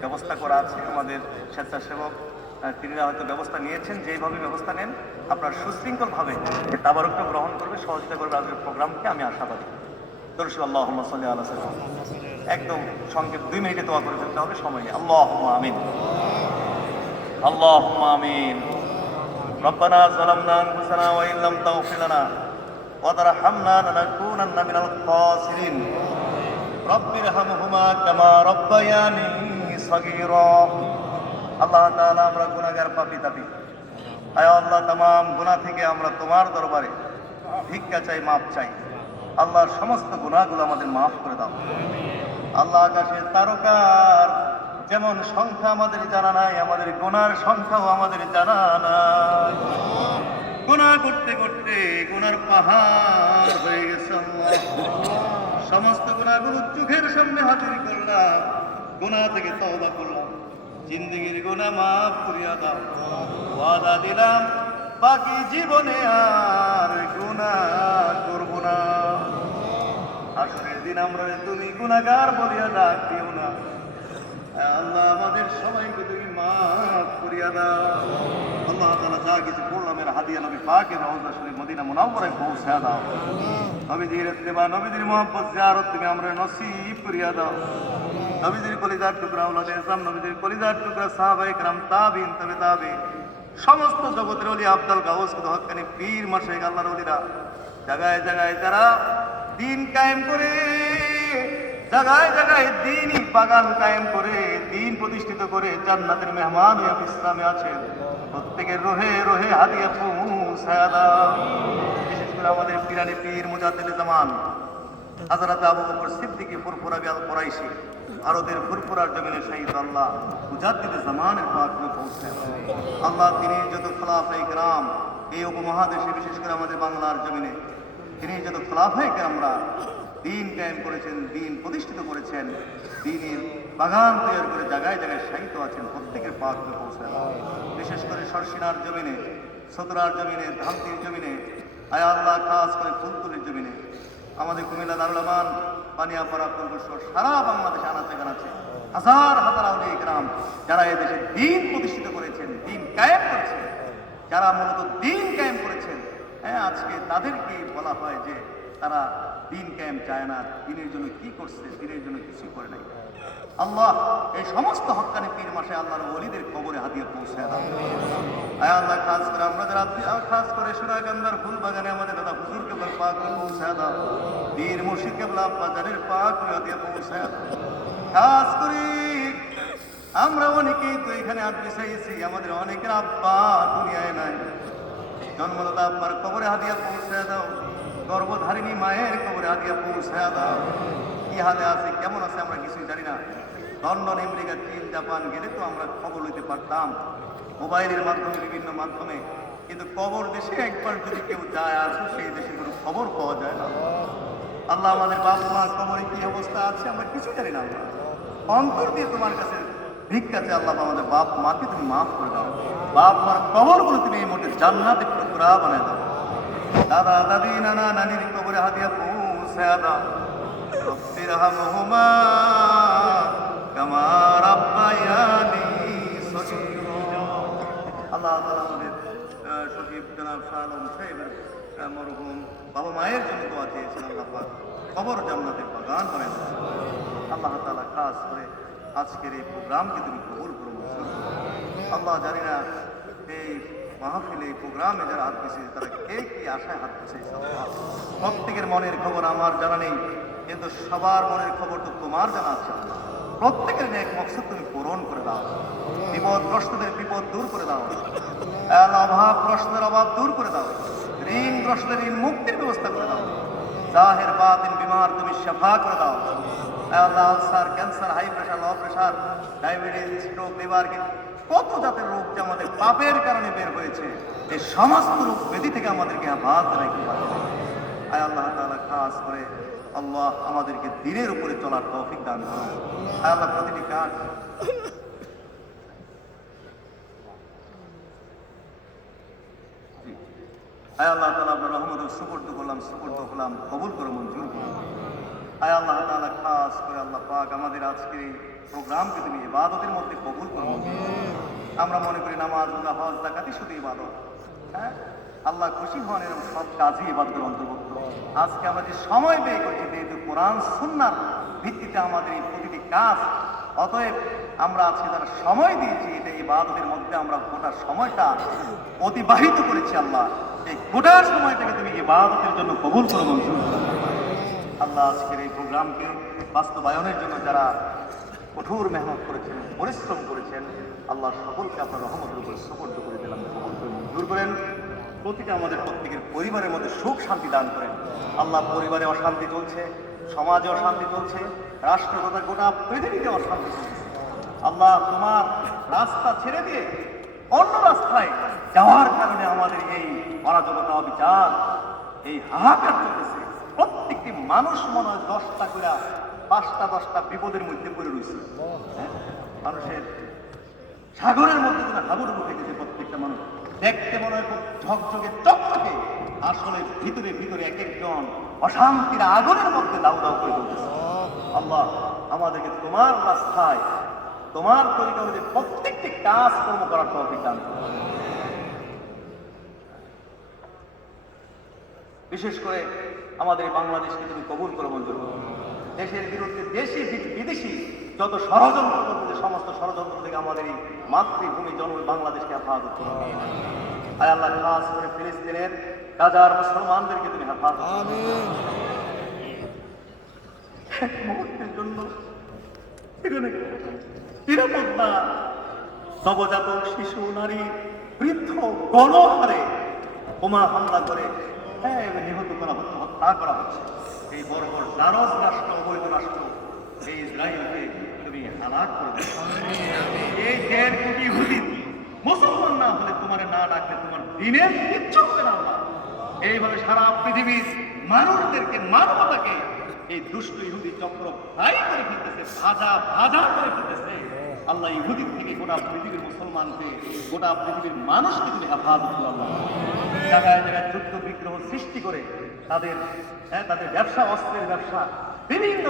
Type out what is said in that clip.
ব্যবস্থা করা আছে। আমাদের স্বেচ্ছাসেবক তিনিরা হয়তো ব্যবস্থা নিয়েছেন, যেইভাবে ব্যবস্থা নেন আপনার সুশৃঙ্খলভাবে তাবারুকটা গ্রহণ করবে, সহযোগিতা করবে আজকের প্রোগ্রামকে আমি আশাবাদী। দর্শক আল্লাহুম্মা সাল্লি আলা সাইয়্যিদিনা, একদম সংক্ষেপ 2 মিনিটে দোয়া করে ফেলতে হবে, সময় নেই। আল্লাহুম্মা আমিন, আল্লাহুম্মা আমিন। রব্বানা যালামনা আনফুসানা ওয়া ইন লাম তাগফির লানা ওয়া তারহামনা লানাকুনান্না মিনাল খাসিরিন। রব্বিরহামহুমা কামা রব্বায়ানি সগীরা। আল্লাহ তাআলা, আমরা গুনাহগার পাপী তাপী, আয় আল্লাহ, তামাম গুনাহ থেকে আমরা তোমার দরবারে ভিক্ষা চাই, মাপ চাই। আল্লাহর সমস্ত গুনাহগুলো আমাদের মাফ করে দাও। আল্লাহ, আকাশের তারকার যেমন সংখ্যা আমাদের জানা নাই, আমাদের গুনার সংখ্যাও আমাদের জানা নাই। গুনাহ করতে করতে গুনার পাহাড় হয়ে গেছে আল্লাহ। সমস্ত গুনাহগুলো চোখের সামনে হাজির করলাম, গুনাহ থেকে তওবা করলাম, জিন্দেগির গুনাহ মাফ করিয়া দাও। ওয়াদা দিলাম বাকি জীবনে আর গুনাহ করব না। হাসরের দিন আমরা তুমি গুনাহগার বলিয়া ডাক দিও না। আল্লাহ, আমাদের সবাইকে তুমি মাফ করিয়া দাও। আল্লাহ তাআলা, যা কিছু করলাম এর হাদিয়া নবী পাকের রওজা শরীফ মদিনা মুনাওয়ারায় পৌঁছে দাও। নবীজির ইত্তেবা, নবীজির মুহাব্বত জিয়ারত তুমি আমরা নসিব করিয়া দাও। নবীজির কলিজার টুকরা আওলাদে ইসলাম, নবীজির কলিজার টুকরা সাহাবায়ে কেরাম, তাবিঈন, তবে তাবিঈন, সমস্ত জগতের ওলি আব্দুল গাউস কুতুব হক্কানি পীর মাশায়েখ আল্লাহর ওলিরা জায়গায় জায়গায় যারা দিন কায়েম করে, জায়গায় জায়গায় দ্বীনি বাগান কায়েম করে, দিন প্রতিষ্ঠিত করে জান্নাতের মেহমান হয়ে বিশ্রামে আছেন, প্রত্যেকের রোহে রোহে হাদিয়া পৌঁছায়া দাও। বিশেষ করে আমাদের পিরানি পীর মুজাদ্দিদে জামান হযরত আবু বকর সিদ্দিকী ফুরফুরা আল কুরাইশি, ভারতের ফুরফুরার জমিনে শহীদ আল্লাহ মুজাদ্দিদে জামানের পাকে পৌঁছায় আল্লাহ। তিনি যত খলাফায়ে কেরাম এই উপমহাদেশে, বিশেষ করে আমাদের বাংলার জমিনে, তিনি যত খলাফায়ে কেরামরা দিন কায়েম করেছেন, দিন প্রতিষ্ঠিত করেছেন, দিনের বাগান তৈরি করে জায়গায় জায়গায় শায়িত আছেন, প্রত্যেকের পাকে পৌঁছায়। বিশেষ করে সরসিনার জমিনে, সতরার জমিনে, ধামতির জমিনে, আয় আল্লাহ, খাস করে ফুলতলির জমিনে, আমাদের কুমিল্লা দারুল আমান, পানিয়াপাড়া, পূর্বশ্বর, সারা বাংলাদেশে আনাচে কানাচে হাজার হাজার আউলিয়া কেরাম যারা এদেশে দিন প্রতিষ্ঠিত করেছেন, দিন কায়েম করেছেন, যারা মূলত দিন কায়েম করেছেন, হ্যাঁ, আজকে তাদেরকে বলা হয় যে তারা দিন কায়েম চায় না। দিনের জন্য কি করছে? দিনের জন্য কিছু করে নাই। আল্লাহ, এই সমস্ত হক্কানি পীর মাসে আল্লাহর ওলিদের কবরে হাদিয়া পৌঁছায় দাও। আয় আল্লাহ, খাস করে আমরা যারা, খাস করে সোনাগান্ধার ফুল বাগানে আমাদের দাদা হুজুর কেবল পাক পৌঁছায় দাও। পীর মুর্শিদ কেবলা বাজারের পাক হাদিয়া পৌঁছায় দাও। খাস করে আমরা অনেকেই তো এখানে হাত বিছাইছি, আমাদের অনেকের আব্বা দুনিয়ায় নাই, জন্মদাতা আব্বার কবরে হাদিয়া পৌঁছায় দাও। গর্ভধারিণী মায়ের কবরে হাদিয়া পৌঁছায় দাও। কি হালে আছে, কেমন আছে আমরা কিছুই জানি না। লন্ডন, আমেরিকা, চীন, জাপান গেলে তো আমরা খবর লইতে পারতাম মোবাইলের মাধ্যমে, বিভিন্ন মাধ্যমে, কিন্তু কবর দেশে একবার যদি কেউ যায় আর সেই দেশে কোনো খবর পাওয়া যায় না। আল্লাহ, আমাদের বাপ মার কবরে কি অবস্থা আছে আমরা কিছু জানি না। আমরা অন্তর দিয়ে তোমার কাছে ভিক্ষা চাই, আল্লাহ, আমাদের বাপ মাকে তুমি মাফ করে দাও। বাপ মার কবরগুলো তুমি এই মুহূর্তে জান্নাতের টুকরা বানায় দাও। দাদা দাদি নানা নানির কবরে হাদিয়া পৌঁছায়া দাও। রব্বিরহামহুমা কামা রাব্বায়ানি সগীরা। আল্লাহ তাআলা আমাদের শহীদ জনাব শাহ আলম সাহেবের মরহুম বাবা মায়ের জন্য দোয়া চেয়েছেন, আল্লাহ পাক কবর জান্নাতের বাগান বানায় দাও। আল্লাহ তাআলা, খাস করে আজকের এই প্রোগ্রামকে তুমি কবুল করো। আল্লাহ, জানি না এই মাহফিলে, এই প্রোগ্রামে যারা হাত পিছিয়েছে তারা কে কি আশায় হাত পিছিয়েছে। প্রত্যেকের মনের খবর আমার জানা নেই, কিন্তু সবার মনের খবর তো তোমার জানা আছে। প্রত্যেকের নেক মকসদ তুমি পূরণ করে দাও। বিপদগ্রস্তদের বিপদ দূর করে দাও। অভাবগ্রস্তদের অভাব দূর করে দাও। ঋণগ্রস্তদের ঋণ মুক্তির ব্যবস্থা করে দাও। জাহের বাতিন বিমার তুমি শিফা করে দাও। Allah, ulcer, cancer, high pressure, low pressure, diabetes, stroke, liver, কত জাতের রোগ যে আমাদের পাপের কারণে বের হয়েছে, এই সমস্ত রোগ ব্যাধি থেকে আমাদেরকে হেফাজত রেখে পারে। আয় আল্লাহ তাআলা, খাস করে আল্লাহ আমাদেরকে দিনের উপরে চলার তৌফিক দান করুন। আয় আল্লাহ, প্রতিটি কাজ আয় আল্লাহ তাআলা আপনার রহমতের সুপর্দ করলাম, সুপর্দ হলাম, কবুল করে মঞ্জুর করুন। আয় আল্লাহ তাআলা, খাস করে আল্লাহ পাক আমাদের আজকে প্রোগ্রামকে তুমি ইবাদতের মধ্যে কবুল করো। আমরা মনে করি নামাজ, রোজা, হজ, যাকাতই শুধু ইবাদত। হ্যাঁ, আল্লাহ খুশি হন এরকম সব কাজই ইবাদতের অন্তর্ভুক্ত। আজকে আমরা যে সময় ব্যয় করছি, যেহেতু কোরআন সুন্নাহর ভিত্তিতে আমাদের এই প্রতিটি কাজ, অতএব আমরা আজকে যারা সময় দিয়েছি, এটা ইবাদতের মধ্যে আমরা গোটা সময়টা অতিবাহিত করেছি। আল্লাহ এই গোটা সময়টাকে তুমি ইবাদতের জন্য কবুল করো মঞ্জুর করো। আল্লাহ আজকের এই প্রোগ্রামকে বাস্তবায়নের জন্য যারা কঠোর মেহনত করেছেন, পরিশ্রম করেছেন, আল্লাহ সকলকে আপনার রহমতের উপর সুপর্দ করে দিলাম, কবুল করে মঞ্জুর করেন। প্রতিটা আমাদের প্রত্যেকের পরিবারের মধ্যে সুখ শান্তি দান করেন। আল্লাহ পরিবারে অশান্তি চলছে, সমাজে অশান্তি চলছে, রাষ্ট্র তথা গোটা পৃথিবীতে অশান্তি চলছে। আল্লাহ তোমার রাস্তা ছেড়ে দিয়ে অন্য রাস্তায় যাওয়ার কারণে আমাদের এই অরাজকতা, অবিচার, এই হাহাকার চলতেছে। প্রত্যেকটি মানুষ মনে হয় 10টা করে 5টা 10টা বিপদের মধ্যে পড়ে রয়েছে। মানুষের সাগরের মধ্যে যেন হাবুডুবু খেতেছে প্রত্যেকটা মানুষ। দেখতে মনে হয় খুব ঝকঝকে চকচকে, আসলে ভিতরে ভিতরে এক একজন অশান্তির আগুনের মধ্যে দাউ দাউ করে চলতেছে। আল্লাহ আমাদেরকে তোমার রাস্তায়, তোমার তরিকা অনুযায়ী প্রত্যেকটি কাজ কর্ম করার তৌফিক দান করো। বিশেষ করে আমাদের এই বাংলাদেশকে তুমি কবুল করো মঞ্জুর করো। দেশের বিরুদ্ধে দেশি বিদেশি যত ষড়যন্ত্র করতেছে, সমস্ত ষড়যন্ত্র থেকে আমাদের এই মাতৃভূমি জন্ম বাংলাদেশকে হেফাজত করো। আয় আল্লাহ, খাস করে ফিলিস্তিনের গাজার মুসলমানদেরকে তুমি হেফাজত করো। এক মুহূর্তের জন্য এখানে নিরাপত্তা, নবজাতক শিশু, নারী, বৃদ্ধ গণহারে বোমা হামলা করে নিহত করা হচ্ছে, হত্যা করা হচ্ছে। এই বড় বড় দারজ রাষ্ট্র, অবৈধ রাষ্ট্র এই ইসরায়েলকে তুমি হালাক করে দাও। এই 1.5 কোটি ইহুদি মুসলমান না হলে, তোমার না ডাকলে তোমার দিনের কিচ্ছু হবে না। এইভাবে সারা পৃথিবীর মানুষদেরকে, মানবতাকে এই দুষ্ট ইহুদি চক্র ভাই করে ফেলতেছে, ভাজা ভাজা করে ফেলতেছে। আল্লাহ ইহুদির থেকে গোটা পৃথিবীর মুসলমানকে, গোটা পৃথিবীর মানুষকে তুমি হেফাজত করো। আল্লাহ জায়গায় জায়গায় যুদ্ধ বিগ্রহ সৃষ্টি করে তাদের ব্যবসা, অস্ত্রের ব্যবসা, বিভিন্ন